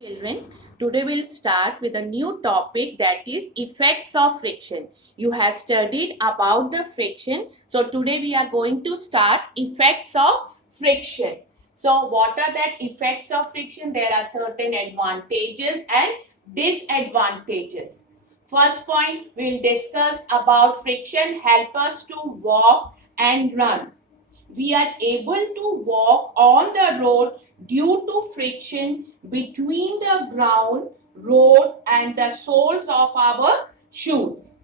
Children, today we'll start with a new topic, that is effects of friction. You have studied about the friction. So today we are going to start effects of friction. So what are that effects of friction? There are certain advantages and disadvantages. First point, we'll discuss about friction help us to walk and run. We are able to walk on the road due to friction between the ground, road and the soles of our shoes.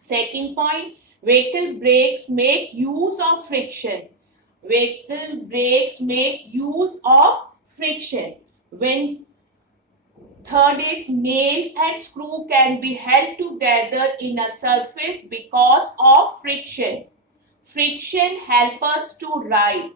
Second point, vehicle brakes make use of friction. Vehicle brakes make use of friction. When third is nails and screw can be held together in a surface because of friction. Friction help us to ride.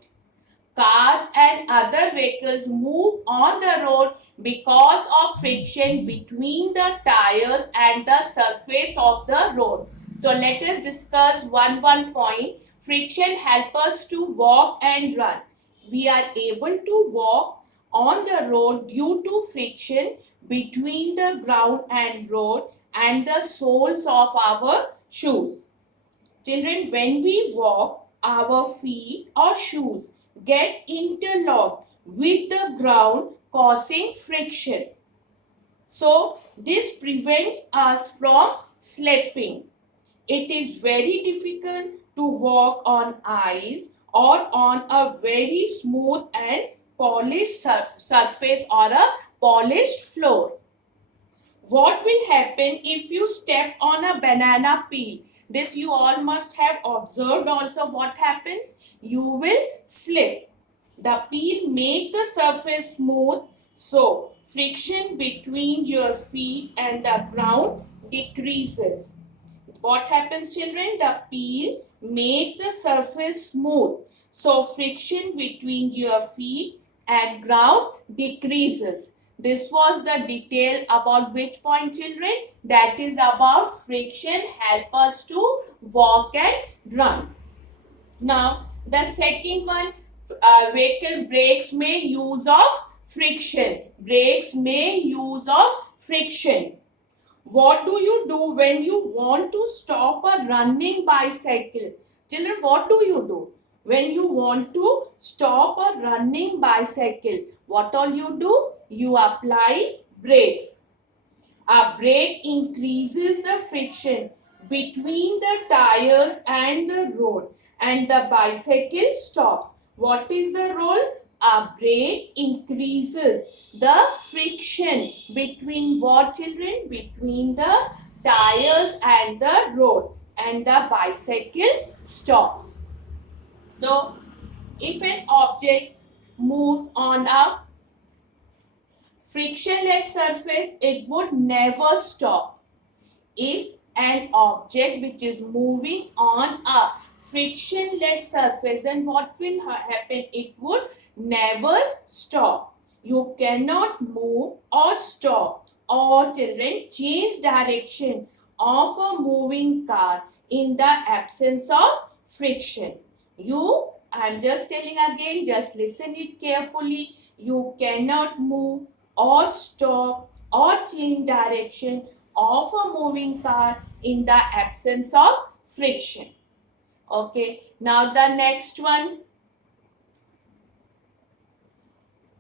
Cars and other vehicles move on the road because of friction between the tires and the surface of the road. So let us discuss one point. Friction help us to walk and run. We are able to walk on the road due to friction between the ground and road and the soles of our shoes. Children, when we walk, our feet or shoes get interlocked with the ground, causing friction. So, this prevents us from slipping. It is very difficult to walk on ice or on a very smooth and polished surface or a polished floor. What will happen if you step on a banana peel? This you all must have observed also. What happens? You will slip. The peel makes the surface smooth, so friction between your feet and the ground decreases. What happens, children? The peel makes the surface smooth, so friction between your feet and ground decreases. This was the detail about which point, children? That is about friction help us to walk and run. Now, the second one, vehicle brakes may use of friction. Brakes may use of friction. What do you do when you want to stop a running bicycle? Children, what do you do? When you want to stop a running bicycle, what all you do? You apply brakes. A brake increases the friction between the tires and the road and the bicycle stops. What is the role? A brake increases the friction between what, children? Between the tires and the road and the bicycle stops. So, if an object moves on a frictionless surface, it would never stop. If an object which is moving on a frictionless surface, then what will happen? It would never stop. You cannot move or stop or, children, change direction of a moving car in the absence of friction. I'm just telling again, just listen it carefully. You cannot move or stop or change direction of a moving car in the absence of friction. Okay, now the next one.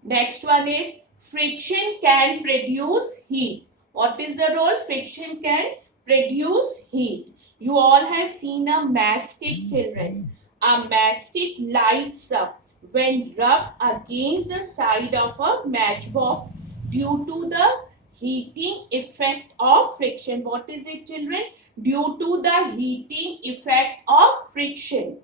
Next one is friction can produce heat. What is the role? Friction can produce heat. You all have seen a matchstick, children. A matchstick lights up when rubbed against the side of a matchbox due to the heating effect of friction. What is it, children? Due to the heating effect of friction.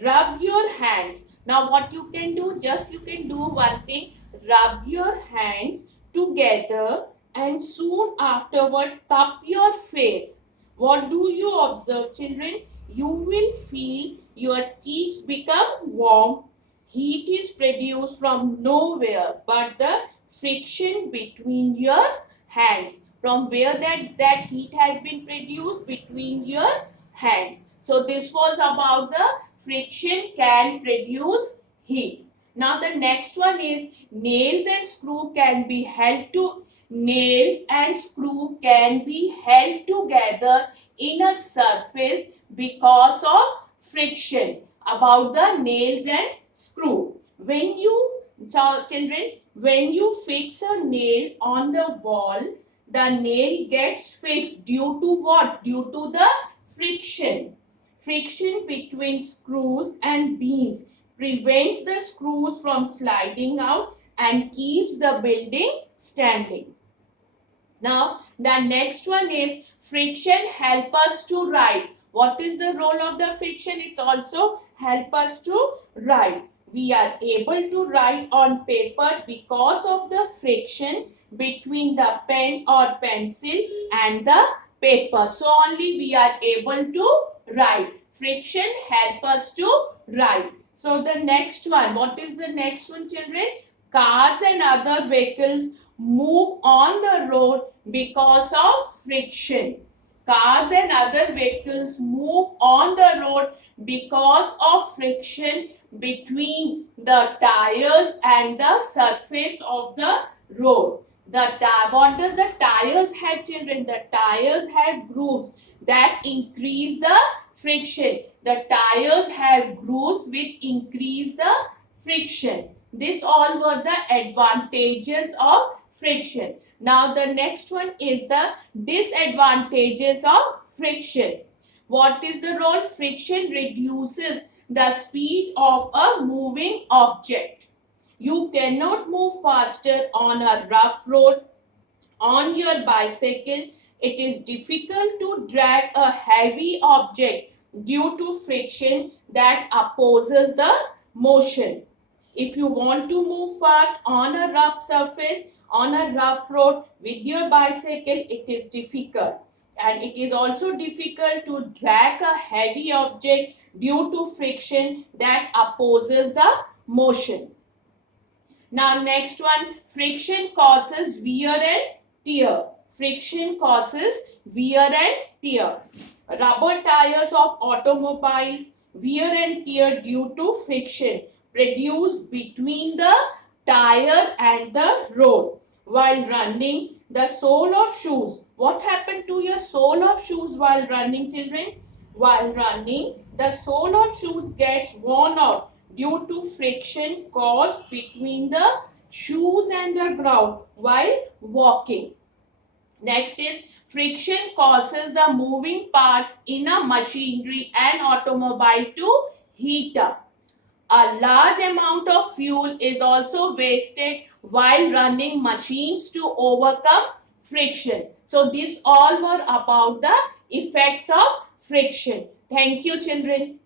Rub your hands. Now what you can do? Just you can do one thing. Rub your hands together and soon afterwards cup your face. What do you observe, children? You will feel your cheeks become warm. Heat is produced from nowhere but the friction between your hands. From where that heat has been produced? Between your hands. So this was about the friction can produce heat. Now the next one is nails and screw can be held to nails and screw can be held together in a surface because of friction. About the nails and screw. When you children, when you fix a nail on the wall, the nail gets fixed due to what? Due to the friction. Friction between screws and beams prevents the screws from sliding out and keeps the building standing. Now, the next one is friction help us to write. What is the role of the friction? It's also help us to write. We are able to write on paper because of the friction between the pen or pencil and the paper. So only we are able to write. Friction help us to write. So the next one, what is the next one, children? Cars and other vehicles move on the road because of friction. Cars and other vehicles move on the road because of friction between the tires and the surface of the road. What does the tires have, children? The tires have grooves that increase the friction. The tires have grooves which increase the friction. This all were the advantages of friction. Now the next one is the disadvantages of friction. What is the role? Friction reduces the speed of a moving object. You cannot move faster on a rough road. On your bicycle, it is difficult to drag a heavy object due to friction that opposes the motion. If you want to move fast on a rough surface, on a rough road with your bicycle, it is difficult. And it is also difficult to drag a heavy object due to friction that opposes the motion. Now next one, friction causes wear and tear. Friction causes wear and tear. Rubber tires of automobiles wear and tear due to friction produced between the tire and the road. While running, the sole of shoes. What happened to your sole of shoes while running, children? While running, the sole of shoes gets worn out due to friction caused between the shoes and the ground while walking. Next is friction causes the moving parts in a machinery and automobile to heat up. A large amount of fuel is also wasted while running machines to overcome friction. So these all were about the effects of friction. Thank you, children.